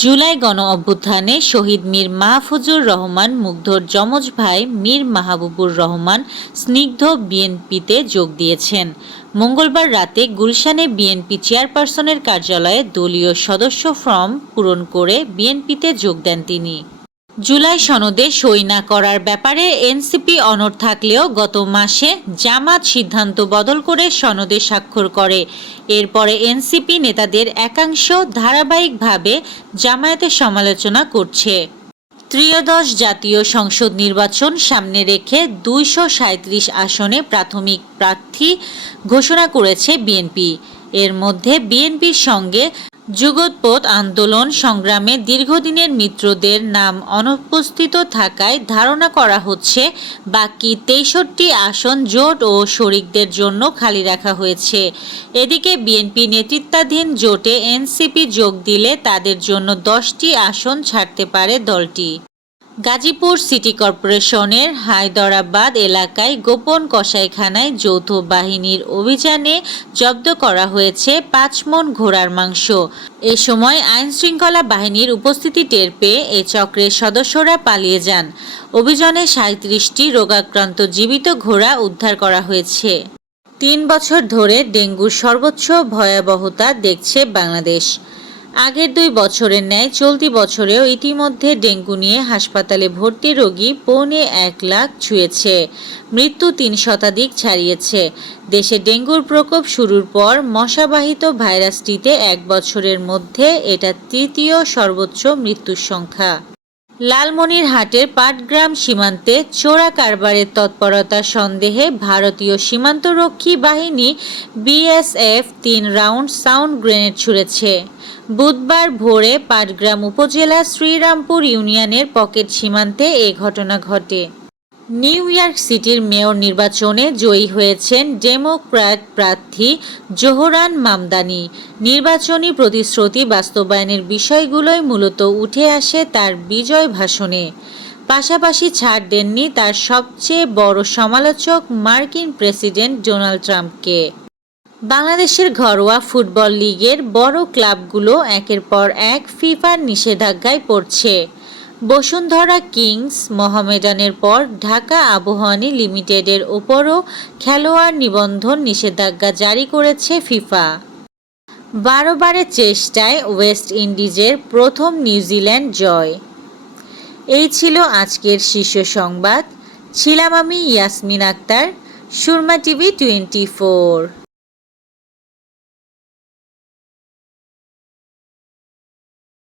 জুলাই গণঅভ্যুত্থানে শহীদ মীর মাহফুজুর রহমান মুগ্ধর যমজ ভাই মীর মাহবুবুর রহমান স্নিগ্ধ বিএনপিতে যোগ দিয়েছেন। মঙ্গলবার রাতে গুলশানে বিএনপি চেয়ারপারসনের কার্যালয়ে দলীয় সদস্য ফরম পূরণ করে বিএনপিতে যোগ দেন তিনি। জুলাই সনদে সই না করার ব্যাপারে এনসিপি অনড় থাকলেও গত মাসে জামাত সিদ্ধান্ত বদল করে সনদে স্বাক্ষর করে। এরপরে এনসিপি নেতাদের একাংশ ধারাবাহিকভাবে জামায়াতের সমালোচনা করছে। ত্রয়োদশ জাতীয় সংসদ নির্বাচন সামনে রেখে ২৩৭ আসনে প্রাথমিক প্রার্থী ঘোষণা করেছে বিএনপি। এর মধ্যে বিএনপির সঙ্গে যুগপৎ আন্দোলন সংগ্রামে দীর্ঘদিনের মিত্রদের নাম অনুপস্থিত থাকায় ধারণা করা হচ্ছে বাকি ৬৩টি আসন জোট ও শরিকদের জন্য খালি রাখা হয়েছে। এদিকে বিএনপি নেতৃত্বাধীন জোটে এনসিপি যোগ দিলে তাদের জন্য ১০টি আসন ছাড়তে পারে দলটি। গাজীপুর সিটি কর্পোরেশনের হায়দরাবাদ এলাকায় গোপন কসাইখানায় যৌথ বাহিনীর অভিযানে জব্দ করা হয়েছে ৫ মণ ঘোড়ার মাংস। এ সময় আইনশৃঙ্খলা বাহিনীর উপস্থিতি টের পেয়ে এ চক্রের সদস্যরা পালিয়ে যান। অভিযানে ৩৭টি রোগাক্রান্ত জীবিত ঘোড়া উদ্ধার করা হয়েছে। ৩ বছর ধরে ডেঙ্গুর সর্বোচ্চ ভয়াবহতা দেখছে বাংলাদেশ। আগের ২ বছরের ন্যায় চলতি বছরেও ইতিমধ্যে ডেঙ্গু নিয়ে হাসপাতালে ভর্তি রোগী পৌনে ১ লাখ ছুঁয়েছে। মৃত্যু ৩ শতাধিক ছাড়িয়েছে। দেশে ডেঙ্গুর প্রকোপ শুরুর পর মশাবাহিত ভাইরাসটিতে ১ বছরের মধ্যে এটা তৃতীয় সর্বোচ্চ মৃত্যুর সংখ্যা। লালমনিরহাটের পাটগ্রাম সীমান্তে চোরা কারবারের তৎপরতার সন্দেহে ভারতীয় সীমান্তরক্ষী বাহিনী বিএসএফ ৩ রাউন্ড সাউন্ড গ্রেনেড ছুড়েছে। বুধবার ভোরে পাটগ্রাম উপজেলার শ্রীরামপুর ইউনিয়নের পকেট সীমান্তে এ ঘটনা ঘটে। নিউ ইয়র্ক সিটির মেয়র নির্বাচনে জয়ী হয়েছেন ডেমোক্র্যাট প্রার্থী জোহরান মামদানি। নির্বাচনী প্রতিশ্রুতি বাস্তবায়নের বিষয়গুলোই মূলত উঠে আসে তার বিজয় ভাষণে। পাশাপাশি ছাড় দেননি তার সবচেয়ে বড় সমালোচক মার্কিন প্রেসিডেন্ট ডোনাল্ড ট্রাম্পকে। বাংলাদেশের ঘরোয়া ফুটবল লিগের বড় ক্লাবগুলো একের পর এক ফিফার নিষেধাজ্ঞায় পড়ছে। বসুন্ধরা কিংস, মোহামেডানের পর ঢাকা আবাহনী লিমিটেডের ওপরও খেলোয়াড় নিবন্ধন নিষেধাজ্ঞা জারি করেছে ফিফা। ১২ বারের চেষ্টায় ওয়েস্ট ইন্ডিজের প্রথম নিউজিল্যান্ড জয়। এই ছিল আজকের শীর্ষ সংবাদ। ছিলাম আমি ইয়াসমিন আক্তার, সুরমা টিভি 24।